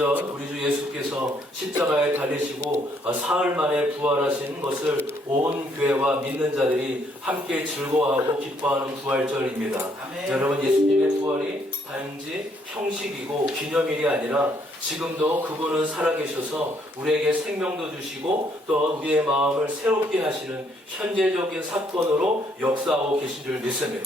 우리 주 예수께서 십자가에 달리시고 사흘 만에 부활하신 것을 온 교회와 믿는 자들이 함께 즐거워하고 기뻐하는 부활절입니다. 여러분, 예수님의 부활이 단지 형식이고 기념일이 아니라 지금도 그분은 살아계셔서 우리에게 생명도 주시고 또 우리의 마음을 새롭게 하시는 현재적인 사건으로 역사하고 계신 줄 믿습니다.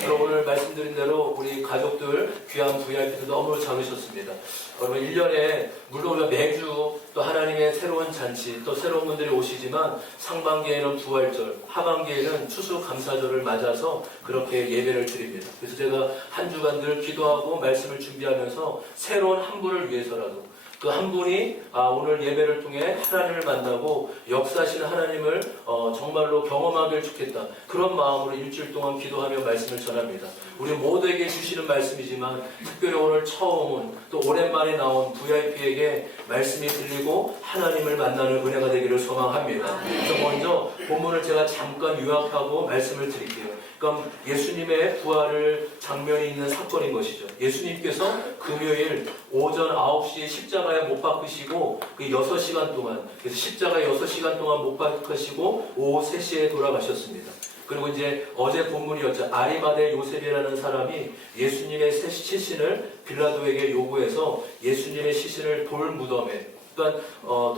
그리고 오늘 말씀드린 대로 우리 가족들 귀한 VIP도 너무 잘 오셨습니다. 여러분, 1년에 물론 우리가 매주 또 하나님의 새로운 잔치 또 새로운 분들이 오시지만 상반기에는 부활절, 하반기에는 추수감사절을 맞아서 그렇게 예배를 드립니다. 그래서 제가 한 주간 늘 기도하고 말씀을 준비하면서 새로운 한 분을 위해서라도 그 한 분이 오늘 예배를 통해 하나님을 만나고 역사하시는 하나님을 정말로 경험하길 좋겠다, 그런 마음으로 일주일 동안 기도하며 말씀을 전합니다. 우리 모두에게 주시는 말씀이지만 특별히 오늘 처음 온 또 오랜만에 나온 VIP에게 말씀이 들리고 하나님을 만나는 은혜가 되기를 소망합니다. 그래서 먼저 본문을 제가 잠깐 요약하고 말씀을 드릴게요. 그럼 예수님의 부활을 장면이 있는 사건인 것이죠. 예수님께서 금요일 오전 9시에 십자가에 못 박히시고 그 6시간 동안, 그래서 십자가에 6시간 동안 못 박히시고 오후 3시에 돌아가셨습니다. 그리고 이제 어제 본문이었죠. 아리마대 요셉이라는 사람이 예수님의 시신을 빌라도에게 요구해서 예수님의 시신을 돌 무덤에, 그러니까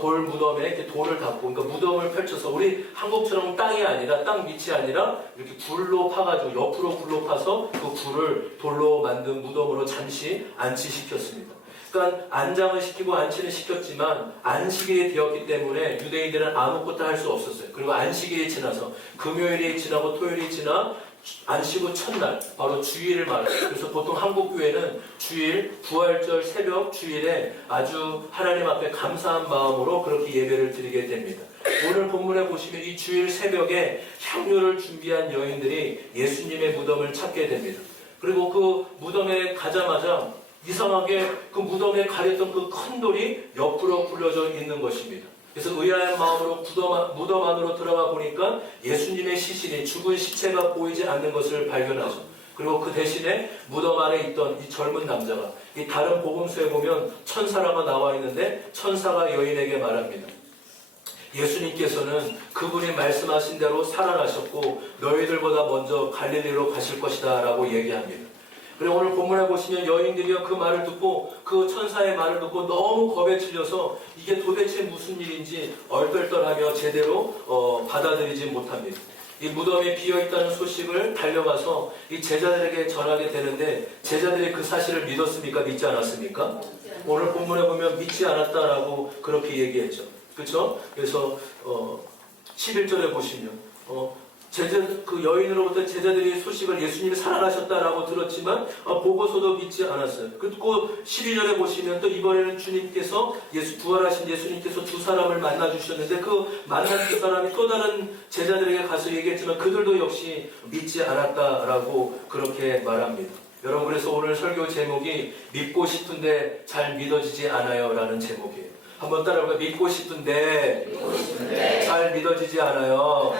돌 무덤에 이렇게 돌을 닫고, 그러니까 무덤을 펼쳐서 우리 한국처럼 땅이 아니라 땅 밑이 아니라 이렇게 굴로 파가지고 옆으로 굴로 파서 그 굴을 돌로 만든 무덤으로 잠시 안치시켰습니다. 그러니까 안장을 시키고 안치는 시켰지만 안식일이 되었기 때문에 유대인들은 아무것도 할 수 없었어요. 그리고 안식일이 지나서 금요일이 지나고 토요일이 지나 안식 후 첫날, 바로 주일을 말해요. 그래서 보통 한국 교회는 주일, 부활절 새벽 주일에 아주 하나님 앞에 감사한 마음으로 그렇게 예배를 드리게 됩니다. 오늘 본문에 보시면 이 주일 새벽에 향료를 준비한 여인들이 예수님의 무덤을 찾게 됩니다. 그리고 그 무덤에 가자마자 이상하게 그 무덤에 가렸던 그 큰 돌이 옆으로 굴려져 있는 것입니다. 그래서 의아한 마음으로 무덤 안으로 들어가 보니까 예수님의 시신이, 죽은 시체가 보이지 않는 것을 발견하죠. 그리고 그 대신에 무덤 안에 있던 이 젊은 남자가, 이 다른 복음서에 보면 천사라고 나와 있는데 천사가 여인에게 말합니다. 예수님께서는 그분이 말씀하신 대로 살아나셨고 너희들보다 먼저 갈릴리로 가실 것이다 라고 얘기합니다. 그리고 오늘 본문에 보시면 여인들이요, 그 말을 듣고, 그 천사의 말을 듣고 너무 겁에 질려서 이게 도대체 무슨 일인지 얼떨떨하며 제대로 받아들이지 못합니다. 이 무덤이 비어있다는 소식을 달려가서 이 제자들에게 전하게 되는데, 제자들이 그 사실을 믿었습니까? 믿지 않았습니까? 오늘 본문에 보면 믿지 않았다라고 그렇게 얘기했죠. 그렇죠? 그래서 11절에 보시면 그 여인으로부터 제자들이 소식을 예수님이 살아나셨다라고 들었지만 보고서도 믿지 않았어요. 그리고 12절에 보시면 또 이번에는 주님께서 부활하신 예수님께서 두 사람을 만나 주셨는데 그 만난 두 사람이 또 다른 제자들에게 가서 얘기했지만 그들도 역시 믿지 않았다라고 그렇게 말합니다. 여러분, 그래서 오늘 설교 제목이 믿고 싶은데 잘 믿어지지 않아요 라는 제목이에요. 한번 따라해볼까요? 믿고 싶은데 잘 믿어지지 않아요.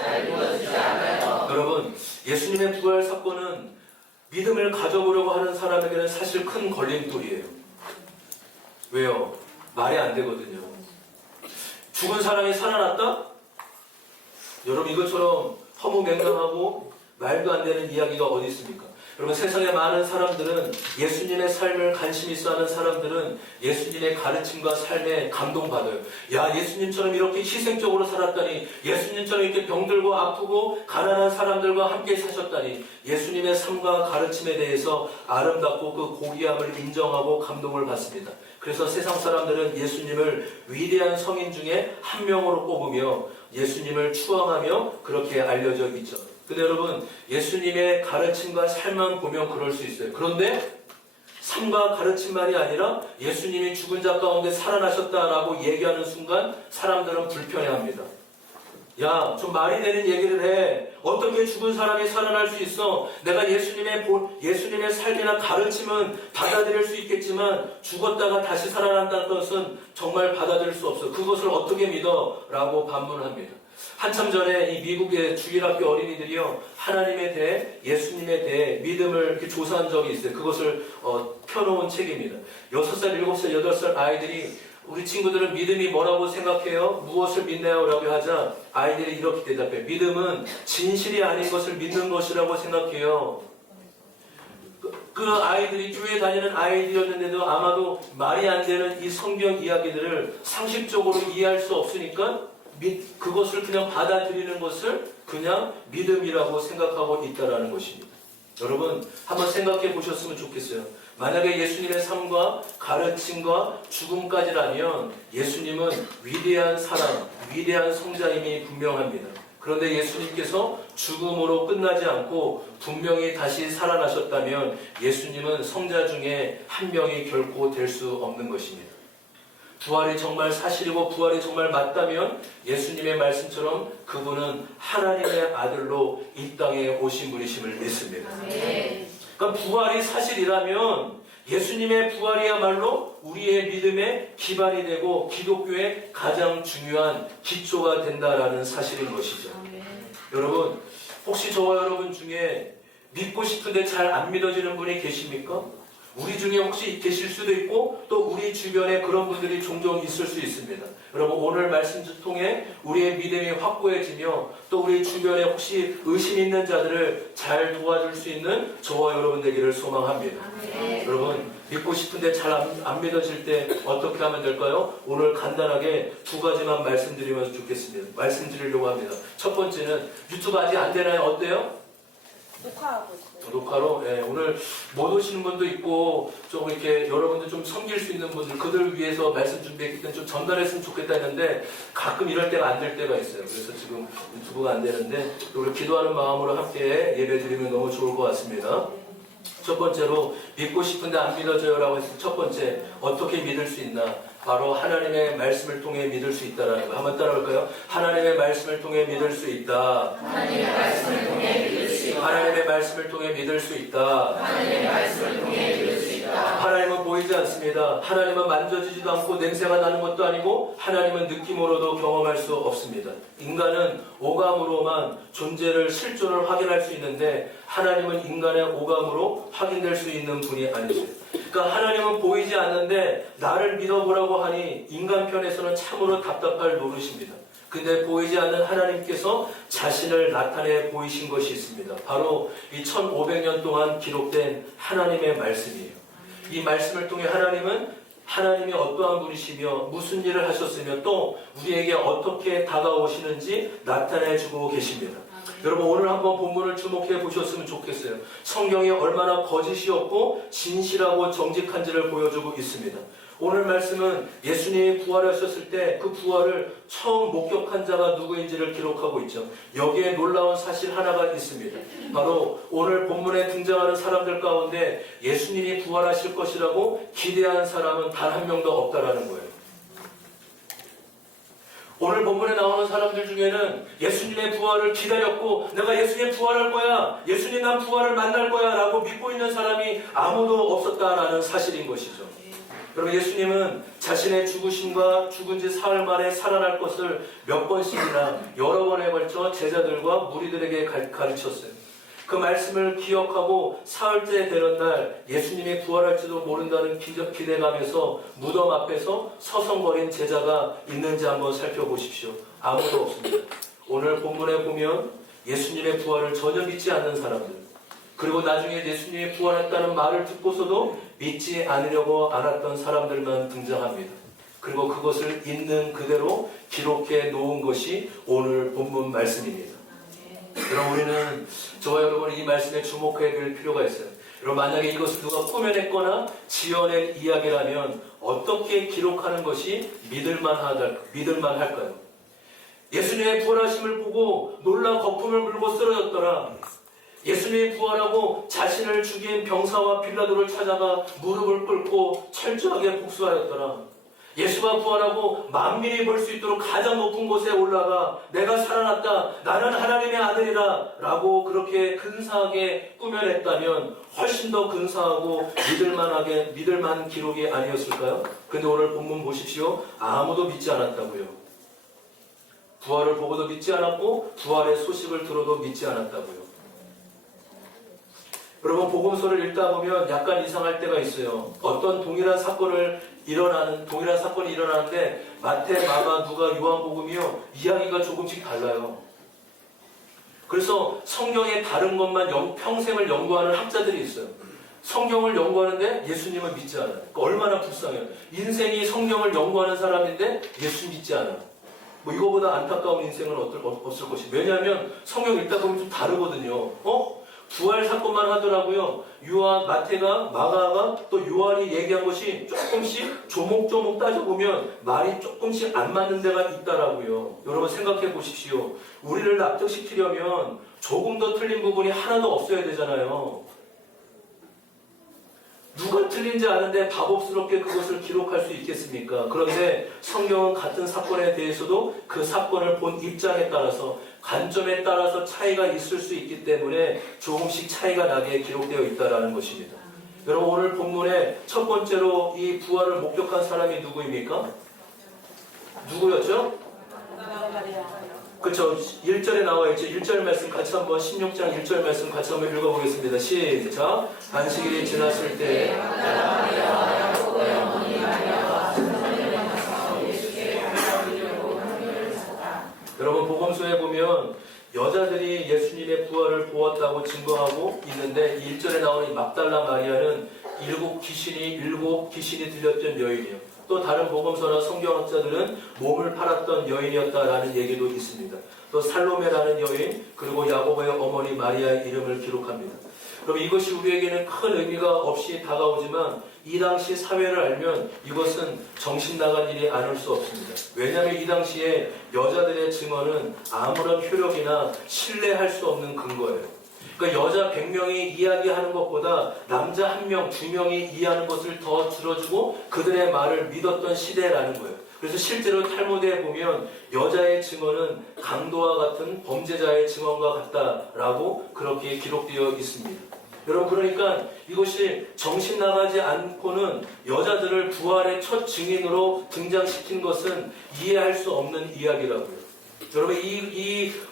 여러분, 예수님의 부활 사건은 믿음을 가져보려고 하는 사람에게는 사실 큰 걸림돌이에요. 왜요? 말이 안 되거든요. 죽은 사람이 살아났다? 여러분, 이것처럼 허무맹랑하고 말도 안 되는 이야기가 어디 있습니까? 여러분, 세상에 많은 사람들은, 예수님의 삶을 관심 있어 하는 사람들은 예수님의 가르침과 삶에 감동받아요. 야, 예수님처럼 이렇게 희생적으로 살았다니, 예수님처럼 이렇게 병들고 아프고 가난한 사람들과 함께 사셨다니, 예수님의 삶과 가르침에 대해서 아름답고 그 고귀함을 인정하고 감동을 받습니다. 그래서 세상 사람들은 예수님을 위대한 성인 중에 한 명으로 꼽으며 예수님을 추앙하며 그렇게 알려져 있죠. 근데 여러분, 예수님의 가르침과 삶만 보면 그럴 수 있어요. 그런데 삶과 가르침만이 아니라 예수님이 죽은 자 가운데 살아나셨다라고 얘기하는 순간 사람들은 불편해합니다. 야, 좀 말이 되는 얘기를 해. 어떻게 죽은 사람이 살아날 수 있어? 내가 예수님의 삶이나 가르침은 받아들일 수 있겠지만 죽었다가 다시 살아난다는 것은 정말 받아들일 수 없어. 그것을 어떻게 믿어? 라고 반문합니다. 한참 전에 이 미국의 주일학교 어린이들이요, 하나님에 대해, 예수님에 대해 믿음을 이렇게 조사한 적이 있어요. 그것을 펴놓은 책입니다. 6살, 7살, 8살 아이들이 우리 친구들은 믿음이 뭐라고 생각해요? 무엇을 믿나요? 라고 하자 아이들이 이렇게 대답해요. 믿음은 진실이 아닌 것을 믿는 것이라고 생각해요. 그 아이들이 교회 다니는 아이들이었는데도 아마도 말이 안 되는 이 성경 이야기들을 상식적으로 이해할 수 없으니까 그것을 그냥 받아들이는 것을 그냥 믿음이라고 생각하고 있다는 것입니다. 여러분 한번 생각해 보셨으면 좋겠어요. 만약에 예수님의 삶과 가르침과 죽음까지라면 예수님은 위대한 사람, 위대한 성자임이 분명합니다. 그런데 예수님께서 죽음으로 끝나지 않고 분명히 다시 살아나셨다면 예수님은 성자 중에 한 명이 결코 될 수 없는 것입니다. 부활이 정말 사실이고 부활이 정말 맞다면 예수님의 말씀처럼 그분은 하나님의 아들로 이 땅에 오신 분이심을 믿습니다. 그러니까 부활이 사실이라면 예수님의 부활이야말로 우리의 믿음의 기반이 되고 기독교의 가장 중요한 기초가 된다라는 사실인 것이죠. 여러분, 혹시 저와 여러분 중에 믿고 싶은데 잘 안 믿어지는 분이 계십니까? 우리 중에 혹시 계실 수도 있고 또 우리 주변에 그런 분들이 종종 있을 수 있습니다. 여러분 오늘 말씀 통해 우리의 믿음이 확고해지며 또 우리 주변에 혹시 의심 있는 자들을 잘 도와줄 수 있는 저와 여러분 되기를 소망합니다. 여러분 믿고 싶은데 잘 안 믿어질 때 어떻게 하면 될까요? 오늘 간단하게 두 가지만 말씀드리면 좋겠습니다. 말씀드리려고 합니다. 첫 번째는 유튜브 아직 안 되나요? 어때요? 녹화하고 있어요. 녹화로 오늘 못 오시는 분도 있고 좀 이렇게 여러분들 좀 섬길 수 있는 분들 그들 위해서 말씀 준비했기 때문에 좀 전달했으면 좋겠다 했는데 가끔 이럴 때가 안 될 때가 있어요. 그래서 지금 유튜브가 안 되는데 우리 기도하는 마음으로 함께 예배 드리면 너무 좋을 것 같습니다. 첫 번째로 믿고 싶은데 안 믿어져요라고 했을 때 첫 번째 어떻게 믿을 수 있나? 바로 하나님의 말씀을 통해 믿을 수 있다라는 거. 한번 따라올까요? 하나님의 말씀을 통해 믿을 수 있다. 하나님의 말씀을 통해 믿을 수 있다. 하나님의 말씀을 통해 믿을 수 있다. 하나님의 말씀을 통해 믿을 수 있다. 하나님은 보이지 않습니다. 하나님은 만져지지도 않고 냄새가 나는 것도 아니고 하나님은 느낌으로도 경험할 수 없습니다. 인간은 오감으로만 존재를 실존을 확인할 수 있는데 하나님은 인간의 오감으로 확인될 수 있는 분이 아니세요. 그러니까 하나님은 보이지 않는데 나를 믿어보라고 하니 인간 편에서는 참으로 답답할 노릇입니다. 근데 보이지 않는 하나님께서 자신을 나타내 보이신 것이 있습니다. 바로 이 1500년 동안 기록된 하나님의 말씀이에요. 이 말씀을 통해 하나님이 어떠한 분이시며 무슨 일을 하셨으며 또 우리에게 어떻게 다가오시는지 나타내주고 계십니다. 여러분 오늘 한번 본문을 주목해 보셨으면 좋겠어요. 성경이 얼마나 거짓이 없고 진실하고 정직한지를 보여주고 있습니다. 오늘 말씀은 예수님이 부활하셨을 때 그 부활을 처음 목격한 자가 누구인지를 기록하고 있죠. 여기에 놀라운 사실 하나가 있습니다. 바로 오늘 본문에 등장하는 사람들 가운데 예수님이 부활하실 것이라고 기대한 사람은 단 한 명도 없다라는 거예요. 오늘 본문에 나오는 사람들 중에는 예수님의 부활을 기다렸고 내가 예수님 부활할 거야, 예수님 난 부활을 만날 거야 라고 믿고 있는 사람이 아무도 없었다라는 사실인 것이죠. 여러분 예수님은 자신의 죽으심과 죽은 지 사흘 만에 살아날 것을 몇 번씩이나 여러 번에 걸쳐 제자들과 무리들에게 가르쳤어요. 그 말씀을 기억하고 사흘째 되는 날 예수님이 부활할지도 모른다는 기대감에서 무덤 앞에서 서성거린 제자가 있는지 한번 살펴보십시오. 아무도 없습니다. 오늘 본문에 보면 예수님의 부활을 전혀 믿지 않는 사람들, 그리고 나중에 예수님이 부활했다는 말을 듣고서도 믿지 않으려고 않았던 사람들만 등장합니다. 그리고 그것을 있는 그대로 기록해 놓은 것이 오늘 본문 말씀입니다. 그럼 우리는 저와 여러분이 이 말씀에 주목해야 될 필요가 있어요. 여러분 만약에 이것을 누가 꾸며냈거나 지어낸 이야기라면 어떻게 기록하는 것이 믿을만 할까요? 예수님의 부활하심을 보고 놀라 거품을 물고 쓰러졌더라. 예수님이 부활하고 자신을 죽인 병사와 빌라도를 찾아가 무릎을 꿇고 철저하게 복수하였더라. 예수가 부활하고 만민이 볼 수 있도록 가장 높은 곳에 올라가 내가 살아났다, 나는 하나님의 아들이다 라고 그렇게 근사하게 꾸며냈다면 훨씬 더 근사하고 믿을만한 기록이 아니었을까요? 근데 오늘 본문 보십시오. 아무도 믿지 않았다고요. 부활을 보고도 믿지 않았고 부활의 소식을 들어도 믿지 않았다고요. 여러분, 복음서를 읽다 보면 약간 이상할 때가 있어요. 어떤 동일한 사건이 일어나는데 마태, 마가, 누가, 요한복음이요, 이야기가 조금씩 달라요. 그래서 성경의 다른 것만 평생을 연구하는 학자들이 있어요. 성경을 연구하는데 예수님을 믿지 않아요. 그러니까 얼마나 불쌍해요. 인생이 성경을 연구하는 사람인데 예수 믿지 않아요. 뭐 이거보다 안타까운 인생은 없을 것이. 왜냐하면 성경 읽다 보면 좀 다르거든요. 부활 사건만 하더라고요. 요한, 마태가, 마가가, 또 요한이 얘기한 것이 조금씩 조목조목 따져보면 말이 조금씩 안 맞는 데가 있다라고요. 여러분 생각해 보십시오. 우리를 납득시키려면 조금 더 틀린 부분이 하나도 없어야 되잖아요. 누가 틀린지 아는데 바보스럽게 그것을 기록할 수 있겠습니까? 그런데 성경은 같은 사건에 대해서도 그 사건을 본 입장에 따라서, 관점에 따라서 차이가 있을 수 있기 때문에 조금씩 차이가 나게 기록되어 있다는 것입니다. 여러분, 오늘 본문에 첫 번째로 이 부활을 목격한 사람이 누구입니까? 누구였죠? 그렇죠. 1절에 나와 있죠. 1절 말씀 같이 한번, 16장 1절 말씀 같이 한번 읽어보겠습니다. 시작. 안식일이 지났을 때 여러분, 복음서에 보면 여자들이 예수님의 부활을 보았다고 증거하고 있는데, 1절에 나오는 이 막달라 마리아는 일곱 귀신이 들렸던 여인이에요. 또 다른 복음서나 성경학자들은 몸을 팔았던 여인이었다라는 얘기도 있습니다. 또 살로메라는 여인, 그리고 야고보의 어머니 마리아의 이름을 기록합니다. 그럼 이것이 우리에게는 큰 의미가 없이 다가오지만 이 당시 사회를 알면 이것은 정신 나간 일이 아닐 수 없습니다. 왜냐하면 이 당시에 여자들의 증언은 아무런 효력이나 신뢰할 수 없는 근거예요. 그러니까 여자 100명이 이야기하는 것보다 남자 1명, 2명이 이해하는 것을 더 들어주고 그들의 말을 믿었던 시대라는 거예요. 그래서 실제로 탈무드에 보면 여자의 증언은 강도와 같은 범죄자의 증언과 같다라고 그렇게 기록되어 있습니다. 여러분, 그러니까 이것이 정신 나가지 않고는 여자들을 부활의 첫 증인으로 등장시킨 것은 이해할 수 없는 이야기라고요. 여러분,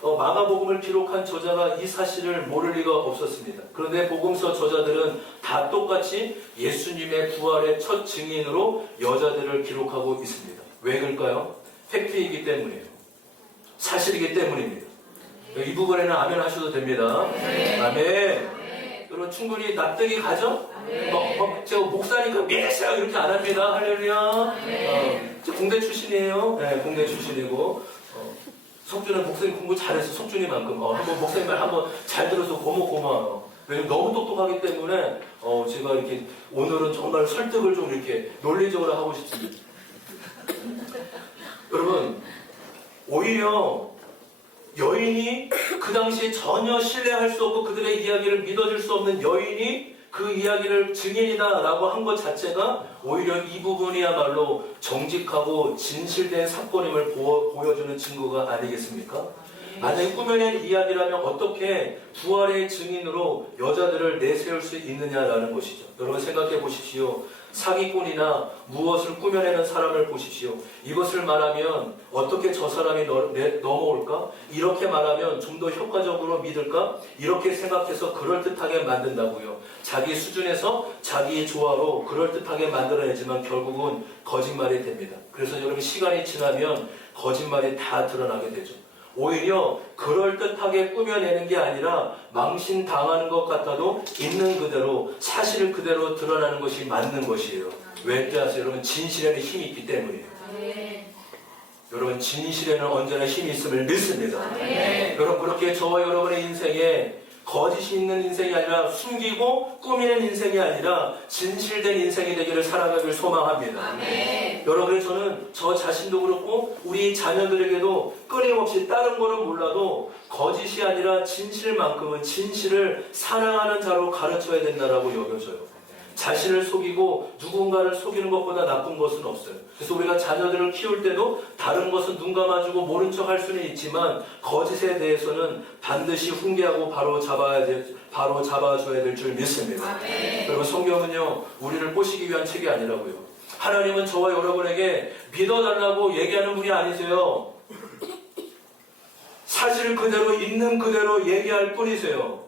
마가복음을 기록한 저자가 이 사실을 모를 리가 없었습니다. 그런데 복음서 저자들은 다 똑같이 예수님의 부활의 첫 증인으로 여자들을 기록하고 있습니다. 왜 그럴까요? 팩트이기 때문이에요. 사실이기 때문입니다. 이 부분에는 아멘 하셔도 됩니다. 아멘. 여러분, 충분히 납득이 가죠? 제가 목사니까 믿으세요 이렇게 안 합니다. 할렐루야. 저 공대 출신이에요. 네, 공대 출신이고. 석준은 목사님 공부 잘해서 석준이만큼 한번 목사님 말 한번 잘 들어서 고마워요. 왜냐면 너무 똑똑하기 때문에 제가 이렇게 오늘은 정말 설득을 좀 이렇게 논리적으로 하고 싶습니다. 여러분, 오히려 여인이 그 당시에 전혀 신뢰할 수 없고 그들의 이야기를 믿어줄 수 없는 여인이 그 이야기를 증인이다라고 한 것 자체가 오히려 이 부분이야말로 정직하고 진실된 사건임을 보여주는 증거가 아니겠습니까? 만약에 꾸며낸 이야기라면 어떻게 부활의 증인으로 여자들을 내세울 수 있느냐라는 것이죠. 여러분 생각해 보십시오. 사기꾼이나 무엇을 꾸며내는 사람을 보십시오. 이것을 말하면 어떻게 저 사람이 넘어올까? 이렇게 말하면 좀 더 효과적으로 믿을까? 이렇게 생각해서 그럴듯하게 만든다고요. 자기 수준에서 자기 조화로 그럴듯하게 만들어내지만 결국은 거짓말이 됩니다. 그래서 여러분, 시간이 지나면 거짓말이 다 드러나게 되죠. 오히려 그럴듯하게 꾸며내는 게 아니라 망신당하는 것 같아도 있는 그대로, 사실 그대로 드러나는 것이 맞는 것이에요. 왜 아세요? 여러분, 진실에는 힘이 있기 때문이에요. 여러분, 진실에는 언제나 힘이 있음을 믿습니다. 여러분, 그렇게 저와 여러분의 인생에 거짓이 있는 인생이 아니라 숨기고 꾸미는 인생이 아니라 진실된 인생이 되기를 살아가길 소망합니다. 여러분, 저는 저 자신도 그렇고 우리 자녀들에게도 끊임없이 다른 거는 몰라도 거짓이 아니라 진실만큼은 진실을 사랑하는 자로 가르쳐야 된다라고 여겨져요. 자신을 속이고 누군가를 속이는 것보다 나쁜 것은 없어요. 그래서 우리가 자녀들을 키울 때도 다른 것은 눈 감아주고 모른 척 할 수는 있지만 거짓에 대해서는 반드시 훈계하고 바로 잡아줘야 될 줄 믿습니다. 여러분, 성경은요, 우리를 꼬시기 위한 책이 아니라고요. 하나님은 저와 여러분에게 믿어달라고 얘기하는 분이 아니세요. 사실 그대로 있는 그대로 얘기할 뿐이세요.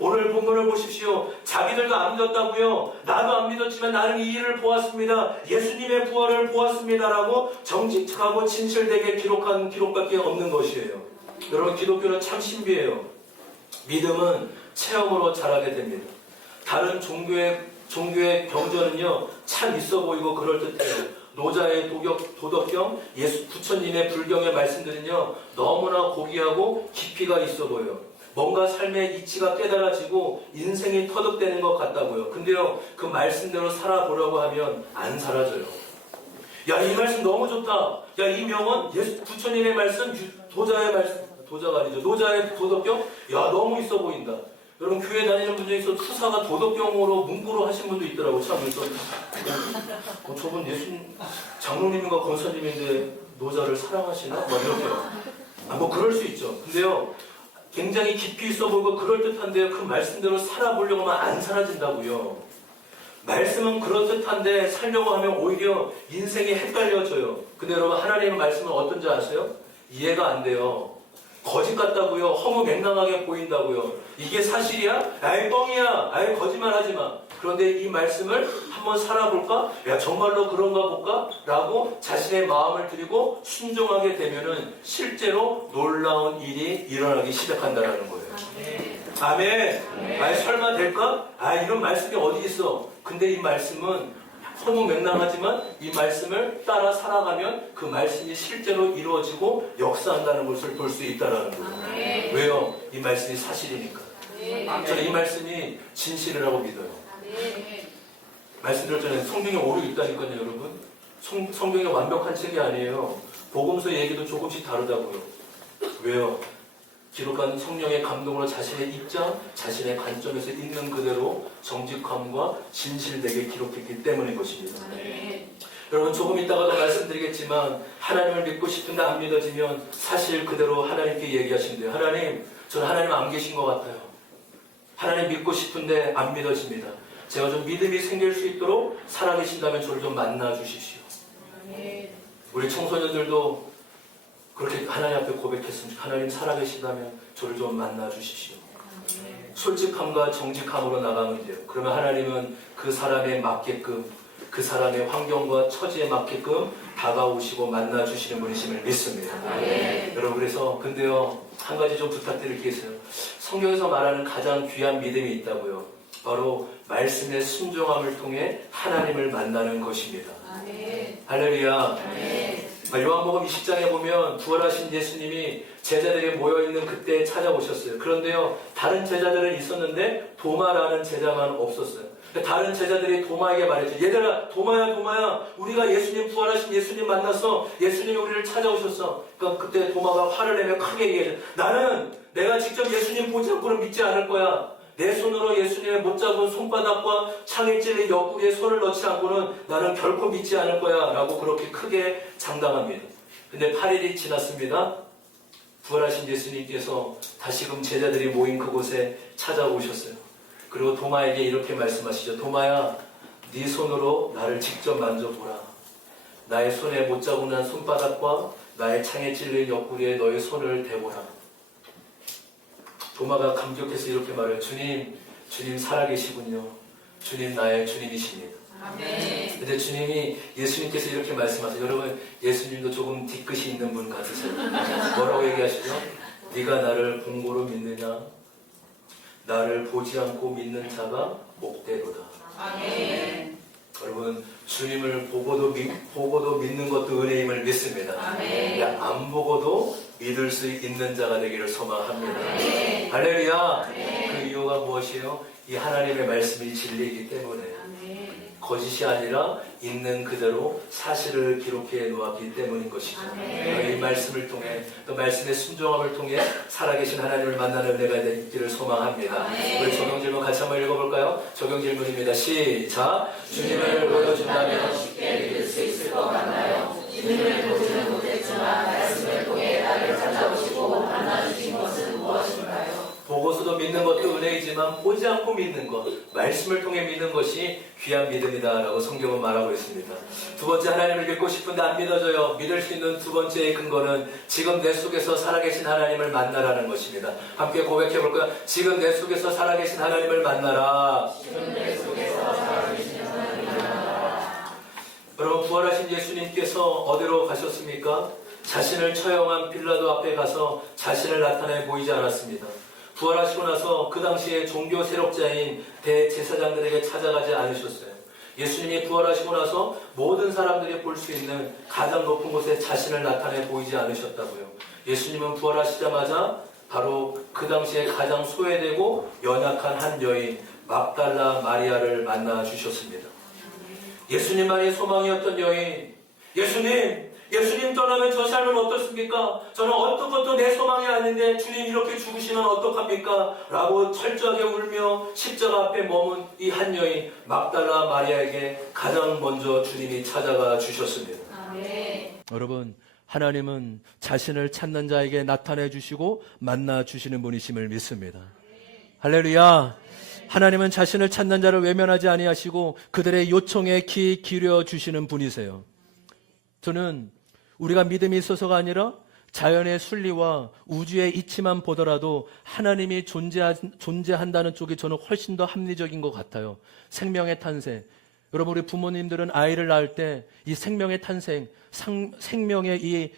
오늘 본문을 보십시오. 자기들도 안 믿었다고요. 나도 안 믿었지만 나는 이 일을 보았습니다. 예수님의 부활을 보았습니다라고 정직하고 진실되게 기록한 기록밖에 없는 것이에요. 여러분, 기독교는 참 신비해요. 믿음은 체험으로 자라게 됩니다. 다른 종교의 경전은요, 참 있어 보이고 그럴듯해요. 노자의 도덕경, 부처님의 불경의 말씀들은요, 너무나 고귀하고 깊이가 있어 보여요. 뭔가 삶의 이치가 깨달아지고 인생이 터득되는 것 같다고요. 근데요, 그 말씀대로 살아보려고 하면 안 살아져요. 야, 이 말씀 너무 좋다. 야, 이 명언, 부처님의 말씀, 도자가 아니죠. 노자의 도덕경, 야, 너무 있어 보인다. 여러분, 교회 다니는 분 중에서 투사가 도덕경으로 문구로 하신 분도 있더라고. 참, 그래서 저분 예수님 장로님인가 권사님인데 노자를 사랑하시나? 막 이렇게요. 뭐 그럴 수 있죠. 근데요, 굉장히 깊이 있어 보이고 그럴듯한데요, 그 말씀대로 살아보려고 하면 안 사라진다고요. 말씀은 그럴듯한데 살려고 하면 오히려 인생이 헷갈려져요. 근데 여러분, 하나님의 말씀은 어떤지 아세요? 이해가 안 돼요. 거짓 같다고요. 허무맹랑하게 보인다고요. 이게 사실이야? 아이, 뻥이야. 아이, 거짓말하지 마. 그런데 이 말씀을 한번 살아볼까? 야, 정말로 그런가 볼까? 라고 자신의 마음을 들이고 순종하게 되면은 실제로 놀라운 일이 일어나기 시작한다는 거예요. 아멘. 아이, 설마 될까? 아, 이런 말씀이 어디 있어? 근데 이 말씀은 허무맹랑하지만 이 말씀을 따라 살아가면 그 말씀이 실제로 이루어지고 역사한다는 것을 볼 수 있다는 거예요. 왜요? 이 말씀이 사실이니까. 저는 이 말씀이 진실이라고 믿어요. 말씀드렸잖아요. 성경에 오류 있다니까요, 여러분. 성경이 완벽한 책이 아니에요. 복음서 얘기도 조금씩 다르다고요. 왜요? 기록한 성령의 감동으로 자신의 입장, 자신의 관점에서 있는 그대로 정직함과 진실되게 기록했기 때문인 것입니다. 여러분, 조금 이따가도 말씀드리겠지만 하나님을 믿고 싶은데 안 믿어지면 사실 그대로 하나님께 얘기하신대요. 하나님, 저는 하나님 안 계신 것 같아요. 하나님 믿고 싶은데 안 믿어집니다. 제가 좀 믿음이 생길 수 있도록 살아계신다면 저를 좀 만나 주십시오. 우리 청소년들도 그렇게 하나님 앞에 고백했습니다. 하나님 살아계시다면 저를 좀 만나 주십시오. 솔직함과 정직함으로 나가면 돼요. 그러면 하나님은 그 사람에 맞게끔, 그 사람의 환경과 처지에 맞게끔 다가오시고 만나 주시는 분이심을 믿습니다. 여러분, 그래서 근데요, 한 가지 좀 부탁드릴 게 있어요. 성경에서 말하는 가장 귀한 믿음이 있다고요. 바로 말씀의 순종함을 통해 하나님을 만나는 것입니다. 할렐루야. 요한복음 20장에 보면 부활하신 예수님이 제자들이 모여있는 그때 찾아오셨어요. 그런데요, 다른 제자들은 있었는데 도마라는 제자만 없었어요. 다른 제자들이 도마에게 말했죠. 얘들아, 도마야, 우리가 예수님, 부활하신 예수님 만났어. 예수님이 우리를 찾아오셨어. 그러니까 그때 도마가 화를 내며 크게 얘기했죠. 나는 내가 직접 예수님 보지 않고는 믿지 않을 거야. 내 손으로 예수님의 못 잡은 손바닥과 창에 찔린 옆구리에 손을 넣지 않고는 나는 결코 믿지 않을 거야. 라고 그렇게 크게 장담합니다. 근데 8일이 지났습니다. 부활하신 예수님께서 다시금 제자들이 모인 그곳에 찾아오셨어요. 그리고 도마에게 이렇게 말씀하시죠. 도마야, 네 손으로 나를 직접 만져보라. 나의 손에 못 잡고 난 손바닥과 나의 창에 찔린 옆구리에 너의 손을 대보라. 도마가 감격해서 이렇게 말해요. 주님 살아계시군요. 주님 나의 주님이십니다. 근데 예수님께서 이렇게 말씀하세요. 여러분, 예수님도 조금 뒤끝이 있는 분 같으세요. 뭐라고 얘기하시죠? 네가 나를 본고로 믿느냐? 나를 보지 않고 믿는 자가 복되도다. 여러분, 주님을 보고도 믿는 것도 은혜임을 믿습니다. 안 보고도 믿을 수 있는 자가 되기를 소망합니다. 할렐루야. 그 이유가 무엇이에요? 이 하나님의 말씀이 진리이기 때문에. 거짓이 아니라 있는 그대로 사실을 기록해 놓았기 때문인 것이죠. 이 말씀을 통해, 또 말씀의 순종함을 통해 살아계신 하나님을 만나는 은혜가 있기를 소망합니다. 우리 적용 질문 같이 한번 읽어볼까요? 적용 질문입니다. 시작. 주님을 보여준다면 쉽게 믿을 수 있을 것 같나요? 주님을 보지는 못했지만 말씀을 통해 나를 찾아오시고 만나주신 것은 무엇인가요? 보고서도 믿는 것도 은혜이지만 하지만 보지 않고 믿는 것, 말씀을 통해 믿는 것이 귀한 믿음이다라고 성경은 말하고 있습니다. 두 번째, 하나님을 믿고 싶은데 안 믿어져요. 믿을 수 있는 두 번째의 근거는 지금 내 속에서 살아계신 하나님을 만나라는 것입니다. 함께 고백해 볼까요? 지금 내 속에서 살아계신 하나님을 만나라. 지금 내 속에서 살아계신 하나님을 만나라. 여러분, 부활하신 예수님께서 어디로 가셨습니까? 자신을 처형한 빌라도 앞에 가서 자신을 나타내 보이지 않았습니다. 부활하시고 나서 그 당시에 종교 세력자인 대제사장들에게 찾아가지 않으셨어요. 예수님이 부활하시고 나서 모든 사람들이 볼 수 있는 가장 높은 곳에 자신을 나타내 보이지 않으셨다고요. 예수님은 부활하시자마자 바로 그 당시에 가장 소외되고 연약한 한 여인 막달라 마리아를 만나 주셨습니다. 예수님만이 소망이었던 여인, 예수님 떠나면 저 삶은 어떻습니까? 저는 어떤 내 소망이 아닌데 주님 이렇게 죽으시면 어떡합니까? 라고 철저하게 울며 십자가 앞에 머문 이 한 여인 막달라 마리아에게 가장 먼저 주님이 찾아가 주셨습니다. 아멘. 여러분, 하나님은 자신을 찾는 자에게 나타내 주시고 만나 주시는 분이심을 믿습니다. 할렐루야. 하나님은 자신을 찾는 자를 외면하지 아니하시고 그들의 요청에 귀 기울여 주시는 분이세요. 저는 우리가 믿음이 있어서가 아니라 자연의 순리와 우주의 이치만 보더라도 하나님이 존재한다는 쪽이 저는 훨씬 더 합리적인 것 같아요. 생명의 탄생. 여러분, 우리 부모님들은 아이를 낳을 때 이 생명의 탄생, 생명의 이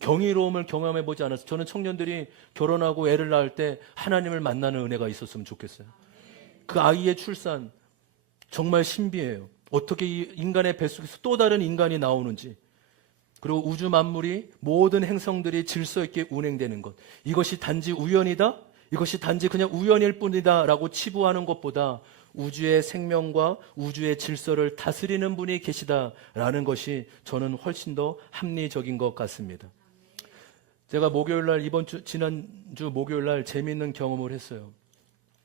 경이로움을 경험해 보지 않았어요. 저는 청년들이 결혼하고 애를 낳을 때 하나님을 만나는 은혜가 있었으면 좋겠어요. 그 아이의 출산 정말 신비해요. 어떻게 이 인간의 뱃속에서 또 다른 인간이 나오는지, 그리고 우주 만물이 모든 행성들이 질서 있게 운행되는 것, 이것이 단지 우연이다? 이것이 단지 그냥 우연일 뿐이다 라고 치부하는 것보다 우주의 생명과 우주의 질서를 다스리는 분이 계시다라는 것이 저는 훨씬 더 합리적인 것 같습니다. 제가 지난주 목요일날 재미있는 경험을 했어요.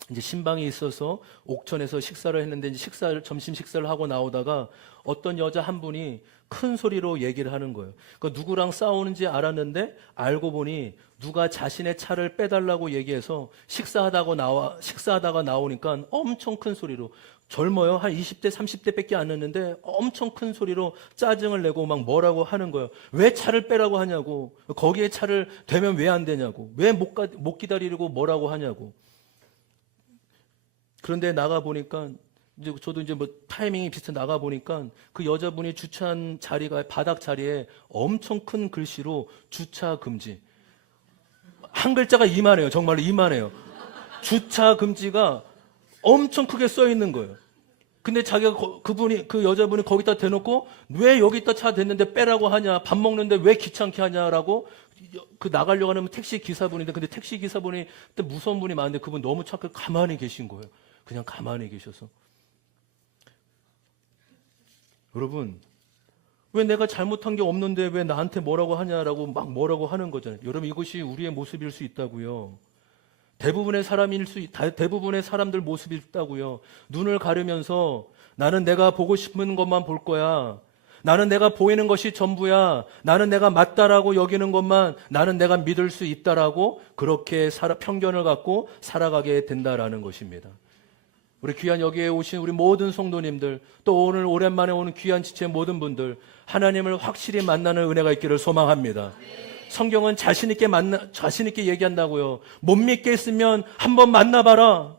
이제 신방이 있어서 옥천에서 식사를 했는데 이제 점심 식사를 하고 나오다가 어떤 여자 한 분이 큰 소리로 얘기를 하는 거예요. 그러니까 누구랑 싸우는지 알았는데 알고 보니 누가 자신의 차를 빼달라고 얘기해서 식사하다가 나오니까 엄청 큰 소리로, 젊어요. 한 20대, 30대 밖에 안 했는데 엄청 큰 소리로 짜증을 내고 막 뭐라고 하는 거예요. 왜 차를 빼라고 하냐고. 거기에 차를 대면 왜 안 되냐고. 왜 못 기다리려고 뭐라고 하냐고. 그런데 나가보니까, 이제 저도 이제 타이밍이 비슷해 나가보니까 그 여자분이 주차한 자리가 바닥 자리에 엄청 큰 글씨로 주차 금지. 한 글자가 이만해요. 정말로 이만해요. 주차 금지가 엄청 크게 써 있는 거예요. 근데 그 여자분이 거기다 대놓고 왜 여기다 차 댔는데 빼라고 하냐, 밥 먹는데 왜 귀찮게 하냐라고 나가려고 하는 택시 기사분인데, 근데 택시 기사분이 그때 무서운 분이 많은데 그분 너무 착하게 가만히 계신 거예요. 그냥 가만히 계셔서. 여러분, 왜 내가 잘못한 게 없는데 왜 나한테 뭐라고 하냐라고 막 뭐라고 하는 거잖아요. 여러분, 이것이 우리의 모습일 수 있다고요. 대부분의 사람들 모습이 있다고요. 눈을 가르면서 나는 내가 보고 싶은 것만 볼 거야. 나는 내가 보이는 것이 전부야. 나는 내가 맞다라고 여기는 것만 나는 내가 믿을 수 있다라고 그렇게 편견을 갖고 살아가게 된다라는 것입니다. 우리 귀한 여기에 오신 우리 모든 성도님들, 또 오늘 오랜만에 오는 귀한 지체 모든 분들, 하나님을 확실히 만나는 은혜가 있기를 소망합니다. 성경은 자신 있게 얘기한다고요. 못 믿겠으면 한번 만나봐라.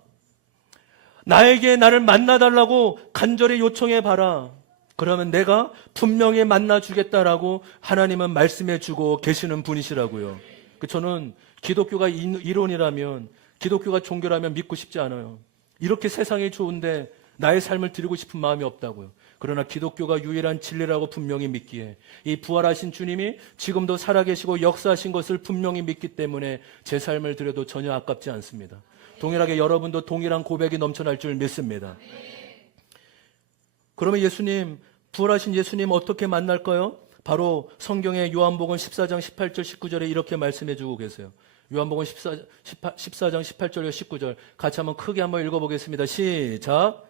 나를 만나달라고 간절히 요청해봐라. 그러면 내가 분명히 만나주겠다라고 하나님은 말씀해주고 계시는 분이시라고요. 저는 기독교가 이론이라면, 기독교가 종교라면 믿고 싶지 않아요. 이렇게 세상이 좋은데 나의 삶을 드리고 싶은 마음이 없다고요. 그러나 기독교가 유일한 진리라고 분명히 믿기에, 이 부활하신 주님이 지금도 살아계시고 역사하신 것을 분명히 믿기 때문에 제 삶을 드려도 전혀 아깝지 않습니다. 동일하게 여러분도 동일한 고백이 넘쳐날 줄 믿습니다. 그러면 부활하신 예수님 어떻게 만날까요? 바로 성경의 요한복음 14장 18절 19절에 이렇게 말씀해 주고 계세요. 요한복음 14장 18절과 19절 같이 한번 크게 한번 읽어보겠습니다. 시작.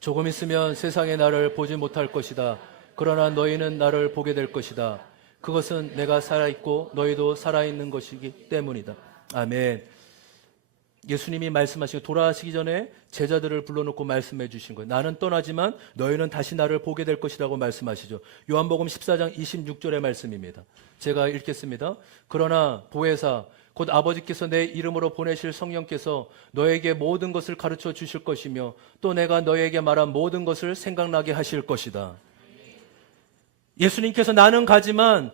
조금 있으면 세상에 나를 보지 못할 것이다. 그러나 너희는 나를 보게 될 것이다. 그것은 내가 살아있고 너희도 살아있는 것이기 때문이다. 아멘. 예수님이 말씀하시고 돌아가시기 전에 제자들을 불러놓고 말씀해 주신 거예요. 나는 떠나지만 너희는 다시 나를 보게 될 것이라고 말씀하시죠. 요한복음 14장 26절의 말씀입니다. 제가 읽겠습니다. 그러나 보혜사 곧 아버지께서 내 이름으로 보내실 성령께서 너에게 모든 것을 가르쳐 주실 것이며 또 내가 너에게 말한 모든 것을 생각나게 하실 것이다. 예수님께서 나는 가지만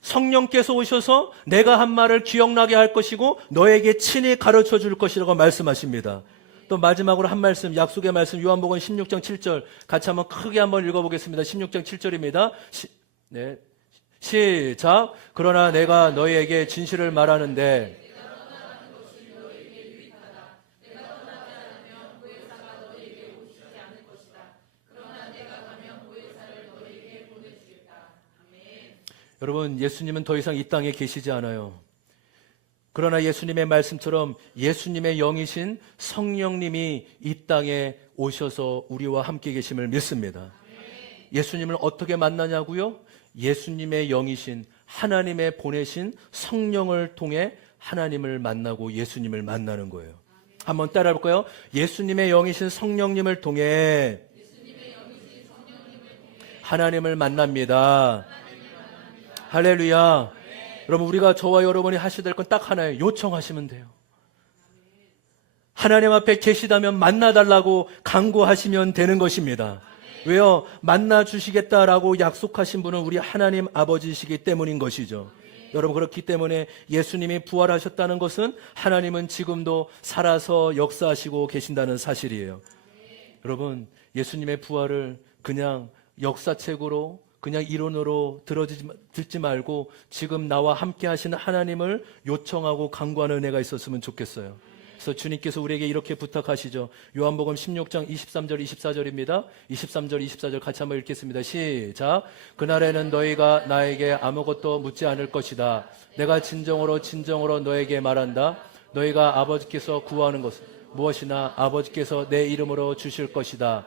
성령께서 오셔서 내가 한 말을 기억나게 할 것이고 너에게 친히 가르쳐 줄 것이라고 말씀하십니다. 또 마지막으로 한 말씀, 약속의 말씀 요한복음 16장 7절 같이 한번 크게 한번 읽어보겠습니다. 16장 7절입니다. 시작. 그러나 내가 너희에게 진실을 말하는데 여러분, 예수님은 더 이상 이 땅에 계시지 않아요. 그러나 예수님의 말씀처럼 예수님의 영이신 성령님이 이 땅에 오셔서 우리와 함께 계심을 믿습니다. 예수님을 어떻게 만나냐고요? 예수님의 영이신 하나님의 보내신 성령을 통해 하나님을 만나고 예수님을 만나는 거예요. 한번 따라 해볼까요? 예수님의 영이신 성령님을 통해 하나님을 만납니다. 할렐루야. 여러분, 우리가 저와 여러분이 하셔야 될 건 딱 하나예요. 요청하시면 돼요. 하나님 앞에 계시다면 만나달라고 간구하시면 되는 것입니다. 왜요? 만나주시겠다라고 약속하신 분은 우리 하나님 아버지이시기 때문인 것이죠. 여러분, 그렇기 때문에 예수님이 부활하셨다는 것은 하나님은 지금도 살아서 역사하시고 계신다는 사실이에요. 여러분, 예수님의 부활을 그냥 역사책으로 그냥 이론으로 듣지 말고 지금 나와 함께 하시는 하나님을 요청하고 간구하는 은혜가 있었으면 좋겠어요. 그래서 주님께서 우리에게 이렇게 부탁하시죠. 요한복음 16장 23절 24절입니다. 23절 24절 같이 한번 읽겠습니다. 시작. 그날에는 너희가 나에게 아무것도 묻지 않을 것이다. 내가 진정으로 너에게 말한다. 너희가 아버지께서 구하는 것은 무엇이나 아버지께서 내 이름으로 주실 것이다.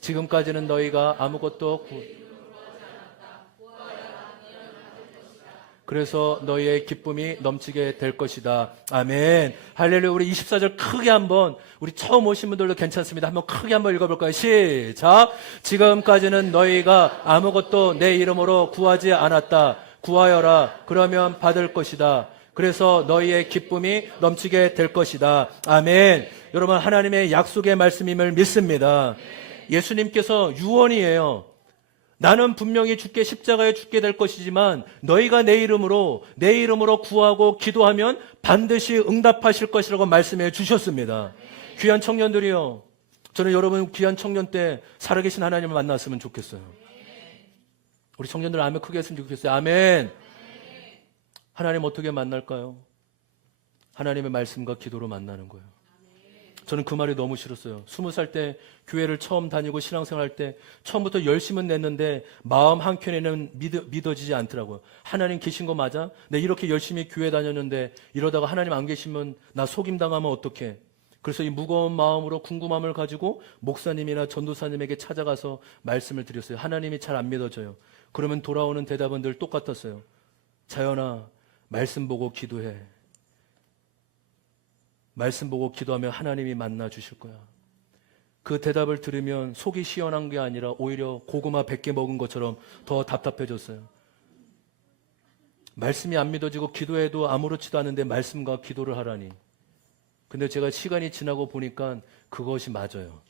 지금까지는 너희가 아무것도 그래서 너희의 기쁨이 넘치게 될 것이다. 아멘. 할렐루야. 우리 24절 크게 한번, 우리 처음 오신 분들도 괜찮습니다. 한번 크게 한번 읽어볼까요? 시작. 지금까지는 너희가 아무것도 내 이름으로 구하지 않았다. 구하여라. 그러면 받을 것이다. 그래서 너희의 기쁨이 넘치게 될 것이다. 아멘. 여러분, 하나님의 약속의 말씀임을 믿습니다. 예수님께서 유언이에요. 나는 분명히 죽게 십자가에 죽게 될 것이지만 너희가 내 이름으로 구하고 기도하면 반드시 응답하실 것이라고 말씀해 주셨습니다. 귀한 청년들이요. 저는 여러분 귀한 청년 때 살아계신 하나님을 만났으면 좋겠어요. 우리 청년들 아멘 크게 했으면 좋겠어요. 아멘. 하나님 어떻게 만날까요? 하나님의 말씀과 기도로 만나는 거예요. 저는 그 말이 너무 싫었어요. 20살 때 교회를 처음 다니고 신앙생활 때 처음부터 열심은 냈는데 마음 한켠에는 믿어지지 않더라고요. 하나님 계신 거 맞아? 내 이렇게 열심히 교회 다녔는데 이러다가 하나님 안 계시면 나 속임당하면 어떡해? 그래서 이 무거운 마음으로 궁금함을 가지고 목사님이나 전도사님에게 찾아가서 말씀을 드렸어요. 하나님이 잘 안 믿어져요. 그러면 돌아오는 대답은 늘 똑같았어요. 자연아, 말씀 보고 기도해. 말씀 보고 기도하면 하나님이 만나 주실 거야. 그 대답을 들으면 속이 시원한 게 아니라 오히려 고구마 100개 먹은 것처럼 더 답답해졌어요. 말씀이 안 믿어지고 기도해도 아무렇지도 않은데 말씀과 기도를 하라니. 근데 제가 시간이 지나고 보니까 그것이 맞아요.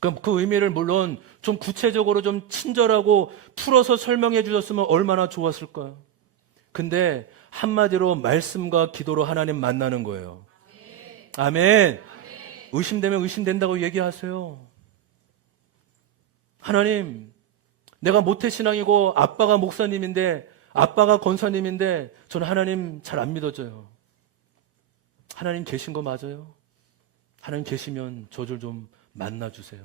그럼 그 의미를 물론 좀 구체적으로 좀 친절하고 풀어서 설명해 주셨으면 얼마나 좋았을까요? 근데 한마디로 말씀과 기도로 하나님 만나는 거예요. 아멘. 의심되면 의심된다고 얘기하세요. 하나님, 내가 모태신앙이고 아빠가 목사님인데 아빠가 권사님인데 저는 하나님 잘 안 믿어져요. 하나님 계신 거 맞아요? 하나님 계시면 저를 좀 만나주세요.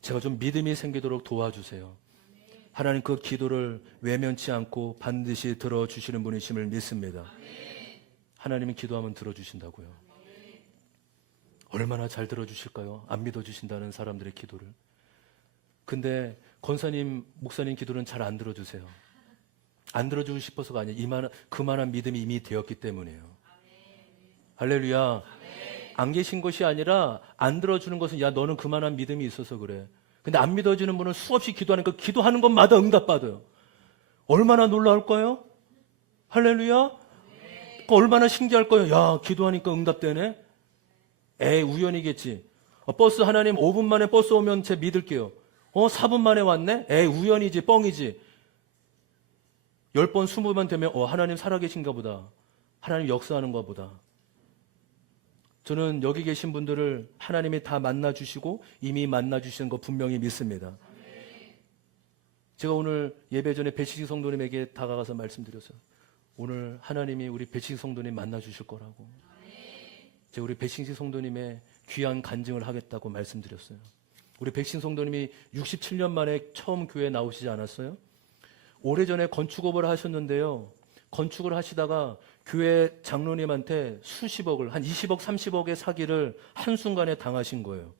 제가 좀 믿음이 생기도록 도와주세요. 하나님 그 기도를 외면치 않고 반드시 들어주시는 분이심을 믿습니다. 하나님은 기도하면 들어주신다고요. 얼마나 잘 들어주실까요? 안 믿어주신다는 사람들의 기도를. 근데 권사님, 목사님 기도는 잘 안 들어주세요. 안 들어주고 싶어서가 아니에요. 그만한 믿음이 이미 되었기 때문이에요. 할렐루야. 안 계신 것이 아니라 안 들어주는 것은 야 너는 그만한 믿음이 있어서 그래. 근데 안 믿어지는 분은 수없이 기도하니까 기도하는 것마다 응답받아요. 얼마나 놀라울까요? 할렐루야. 얼마나 신기할 거예요. 야 기도하니까 응답되네. 우연이겠지. 버스 하나님 5분 만에 버스 오면 제 믿을게요. 4분 만에 왔네? 우연이지 뻥이지. 10번 20번 되면 하나님 살아계신가 보다. 하나님 역사하는가 보다. 저는 여기 계신 분들을 하나님이 다 만나주시고 이미 만나주시는 거 분명히 믿습니다. 제가 오늘 예배 전에 배치식 성도님에게 다가가서 말씀드렸어요. 오늘 하나님이 우리 배치식 성도님 만나주실 거라고. 제가 우리 배치식 성도님의 귀한 간증을 하겠다고 말씀드렸어요. 우리 백신 성도님이 67년 만에 처음 교회에 나오시지 않았어요? 오래전에 건축업을 하셨는데요. 건축을 하시다가 교회 장로님한테 수십억을, 한 20억, 30억의 사기를 한순간에 당하신 거예요.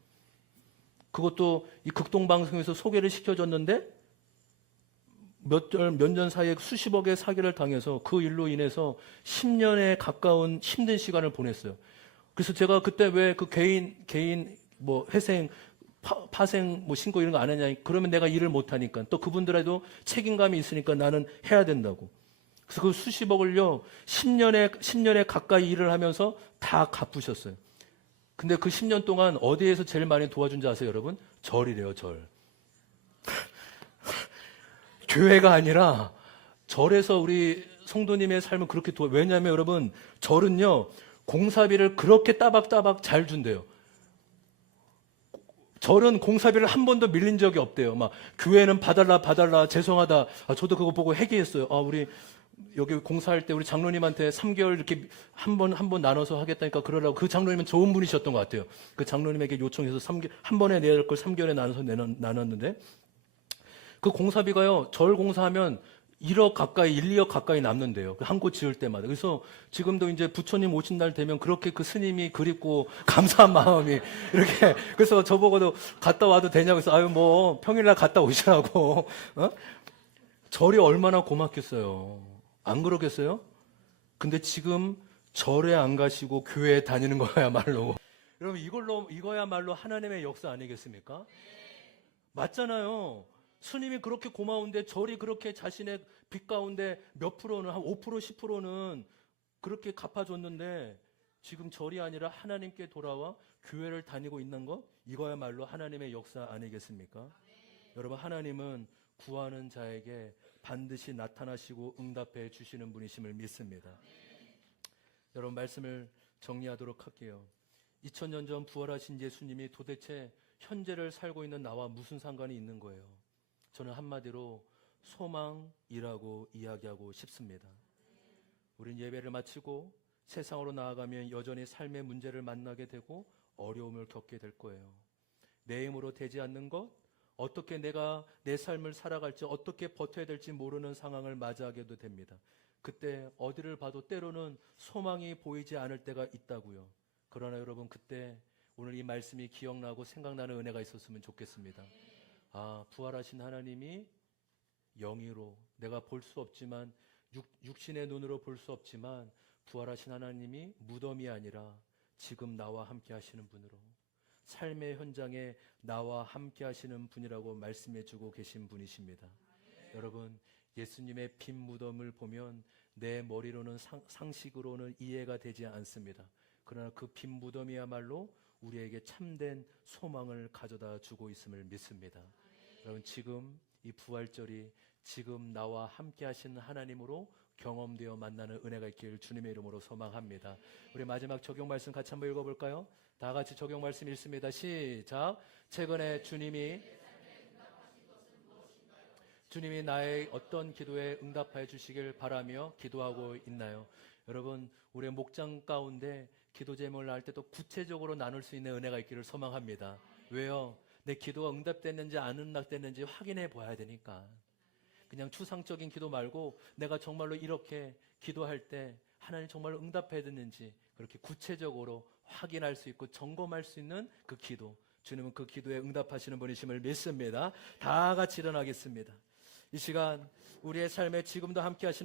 그것도 이 극동방송에서 소개를 시켜줬는데 몇 년 사이에 수십억의 사기를 당해서 그 일로 인해서 10년에 가까운 힘든 시간을 보냈어요. 그래서 제가 그때 왜 그 개인 뭐 회생, 파생 뭐 신고 이런 거 안 하냐. 그러면 내가 일을 못 하니까. 또 그분들에도 책임감이 있으니까 나는 해야 된다고. 그래서 그 수십억을요, 10년에 가까이 일을 하면서 다 갚으셨어요. 근데 그 10년 동안 어디에서 제일 많이 도와준 줄 아세요, 여러분? 절이래요, 절. 교회가 아니라 절에서 우리 성도님의 삶을 그렇게 왜냐하면 여러분, 절은요, 공사비를 그렇게 따박따박 잘 준대요. 절은 공사비를 한 번도 밀린 적이 없대요. 막 교회는 봐달라 죄송하다. 저도 그거 보고 회개했어요. 우리 여기 공사할 때 우리 장로님한테 3개월 이렇게 한 번 나눠서 하겠다니까 그러라고. 그 장로님은 좋은 분이셨던 것 같아요. 그 장로님에게 요청해서 한 번에 내야 될 걸 3개월에 나눠서 나눴는데 그 공사비가요. 절 공사하면 1억 가까이, 2억 가까이 남는데요. 한 곳 지을 때마다. 그래서 지금도 이제 부처님 오신 날 되면 그렇게 그 스님이 그립고 감사한 마음이 이렇게. 그래서 저보고도 갔다 와도 되냐고 해서 뭐 평일날 갔다 오시라고. 절이 얼마나 고맙겠어요. 안 그러겠어요? 근데 지금 절에 안 가시고 교회에 다니는 거야말로. 여러분 이거야말로 하나님의 역사 아니겠습니까? 맞잖아요. 스님이 그렇게 고마운데 절이 그렇게 자신의 빚 가운데 몇 프로는 한 5%, 10%는 그렇게 갚아줬는데 지금 절이 아니라 하나님께 돌아와 교회를 다니고 있는 것 이거야말로 하나님의 역사 아니겠습니까? 여러분 하나님은 구하는 자에게 반드시 나타나시고 응답해 주시는 분이심을 믿습니다. 여러분 말씀을 정리하도록 할게요. 2000년 전 부활하신 예수님이 도대체 현재를 살고 있는 나와 무슨 상관이 있는 거예요? 저는 한마디로 소망이라고 이야기하고 싶습니다. 우린 예배를 마치고 세상으로 나아가면 여전히 삶의 문제를 만나게 되고 어려움을 겪게 될 거예요. 내 힘으로 되지 않는 것, 어떻게 내가 내 삶을 살아갈지, 어떻게 버텨야 될지 모르는 상황을 맞이하게도 됩니다. 그때 어디를 봐도 때로는 소망이 보이지 않을 때가 있다고요. 그러나 여러분 그때 오늘 이 말씀이 기억나고 생각나는 은혜가 있었으면 좋겠습니다. 부활하신 하나님이 영이로 내가 볼 수 없지만 육신의 눈으로 볼 수 없지만 부활하신 하나님이 무덤이 아니라 지금 나와 함께 하시는 분으로 삶의 현장에 나와 함께 하시는 분이라고 말씀해 주고 계신 분이십니다. 여러분 예수님의 빈 무덤을 보면 내 머리로는 상식으로는 이해가 되지 않습니다. 그러나 그 빈 무덤이야말로 우리에게 참된 소망을 가져다 주고 있음을 믿습니다. 여러분 지금 이 부활절이 지금 나와 함께 하시는 하나님으로 경험되어 만나는 은혜가 있기를 주님의 이름으로 소망합니다. 우리 마지막 적용 말씀 같이 한번 읽어볼까요? 다 같이 적용 말씀 읽습니다. 시작. 최근에 주님이 나의 어떤 기도에 응답하여 주시길 바라며 기도하고 있나요? 여러분 우리의 목장 가운데 기도 제목을 할 때 또 구체적으로 나눌 수 있는 은혜가 있기를 소망합니다. 왜요? 내 기도가 응답됐는지 안 응답됐는지 확인해 봐야 되니까. 그냥 추상적인 기도 말고 내가 정말로 이렇게 기도할 때 하나님 정말로 응답해 듣는지 그렇게 구체적으로 확인할 수 있고 점검할 수 있는 그 기도. 주님은 그 기도에 응답하시는 분이심을 믿습니다. 다 같이 일어나겠습니다. 이 시간 우리의 삶에 지금도 함께 하시는